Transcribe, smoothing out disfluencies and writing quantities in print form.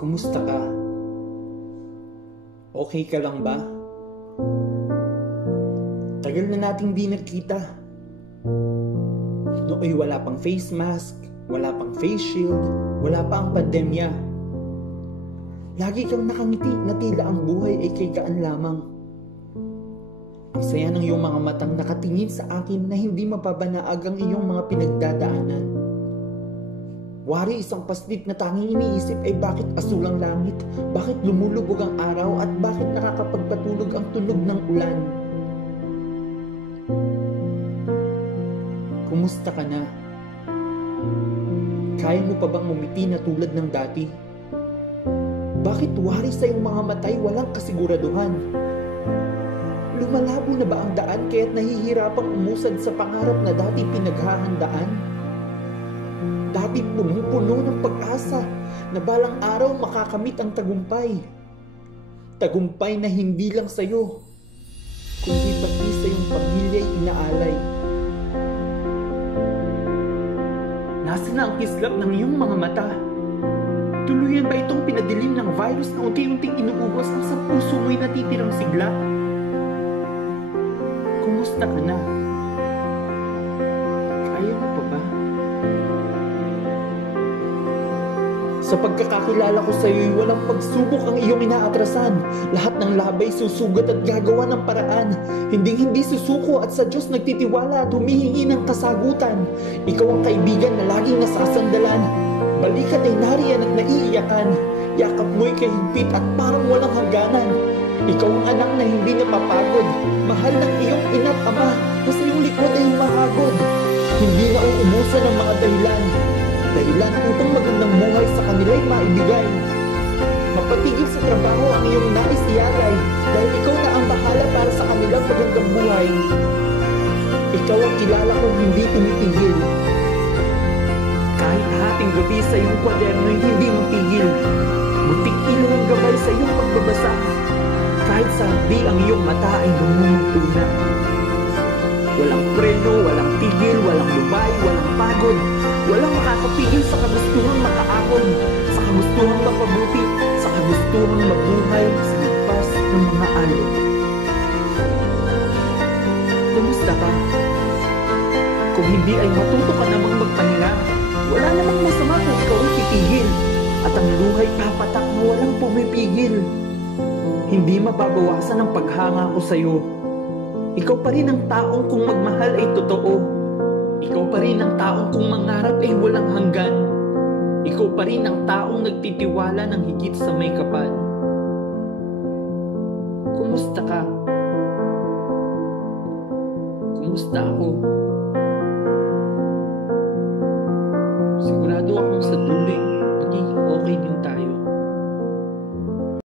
Kumusta ka? Okay ka lang ba? Tagal na nating di nagkita. Nooy wala pang face mask, wala pang face shield, wala pa ang pandemya. Lagi kang nakangiti na tila ang buhay ay kay gaan lamang. Ang saya ng iyong mga matang nakatingin sa akin na hindi mapapanaag ang iyong mga pinagdadaanan. Wari isang paslit na tanging iniisip ay bakit asulang langit, bakit lumulubog ang araw at bakit nakakapagpatulog ang tunog ng ulan. Kumusta ka na? Kaya mo pa bang umiti na tulad ng dati? Bakit wari sa iyong mga matay walang kasiguraduhan? Lumalabo na ba ang daan kaya't nahihirapang umusad sa pangarap na dati pinaghahandaan? Dati punong-puno ng pag-asa na balang araw makakamit ang tagumpay. Tagumpay na hindi lang sa'yo, kundi pati sa iyong pamilya'y inaalay. Nasaan na ang kislap ng iyong mga mata? Tuluyan ba itong pinadilim ng virus na unti-unting inuubos ang sa puso mo'y natitirang sigla? Kumusta ka na? Kaya mo pa ba? Sa pagkakakilala ko sa iyo'y walang pagsubok ang iyong inaatrasan. Lahat ng labay susugat at gagawa ng paraan. Hinding-hindi susuko at sa Diyos nagtitiwala at humihingi ng kasagutan. Ikaw ang kaibigan na laging nasasandalan. Balikat ay nariyan at naiiyakan. Yakap mo'y kahigpit at parang walang hangganan. Ikaw ang anak na hindi napapagod. Mahal ng iyong ina't ama na sa iyong likod ay humahagod. Hindi na uubusan ng mga dahilan upang magandang buhay sa kanila'y maibigay. Mapatigil sa trabaho ang iyong nais ialay dahil ikaw na ang bahala para sa kanilang magandang buhay. Ikaw ang kilala kong hindi tumitigil. Kahit hating gabi sa iyong kwaderno'y hindi mapigil. Muntik ilaw ang gabay sa iyong pagbabasa. Kahit sa hapdi ang iyong mata ay namumutuna. Walang preno, walang tigil, walang lumay, walang pagod. Walang makakapigil sa kagustuhang makaahon, sa kagustuhang mapabuti, sa kagustuhang mabuhay sa lagpas ng mga alon. Kumusta ka? Kung hindi ay matuto ka namang magpahinga, wala namang masama kung ikaw ay titigil, at ang luhay papatak na walang pumipigil. Hindi mababawasan ang paghanga ko sa'yo. Ikaw pa rin ang taong kung magmahal ay totoo. Ikaw pa rin ang taong kung mangarap ay walang hanggan. Ikaw pa rin ang taong nagtitiwala ng higit sa may kapal. Kumusta ka? Kumusta ako? Sigurado akong sa duling magiging okay din tayo.